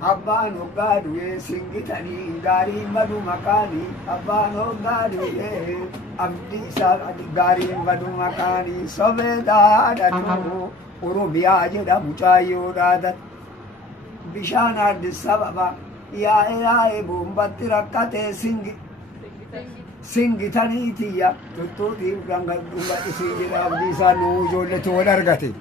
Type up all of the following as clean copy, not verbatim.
abbaan hoggaa du'ee singitanii gaariin badu makaanii abbaan hoggaa du'ee abdii isaa gaariin badu makaanii sobeedhaadhatu oromiyaa jedhamu caayyoodhaadha bishaan addis ababa yaa'ee boombatti rakkatee singitaniitiyya tuttuutiif gangadhuba isii jedha abdii isaa nuu ijoolletu wal argate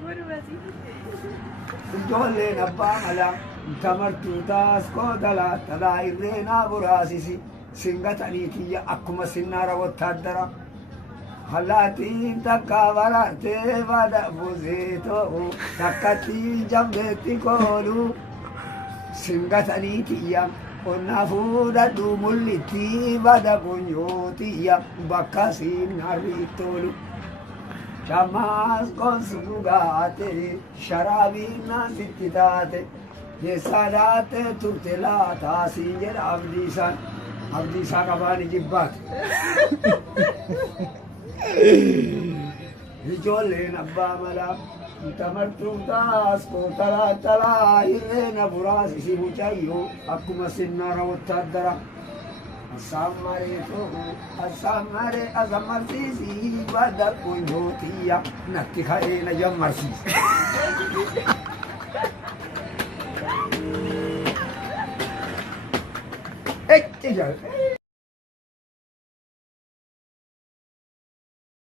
ijoolleen abbaa malaa tamartuu taas koodalaa talaa irreenaa buraasisi singataniitiyya akkuma sinnaara wottaaddara hallaatiin takka baraartee bada buzeetoo takkattiin jambeetti koolu singataniitiyya qonnaa fuudhadhu mul'ittii bada bunyootiyya bakka sinnaarri tolu Shamas konsugate sharabina sitte yesadate turtelata sinjer abdisan kabani jibbat Rijollen abba mala tamartutas ko tala irena buras si muchayo akkuma sinnara wottadara Asamare azamarsiisi bada kuyyootiya natti ka'ee na jammarsiisa. Eetti jala.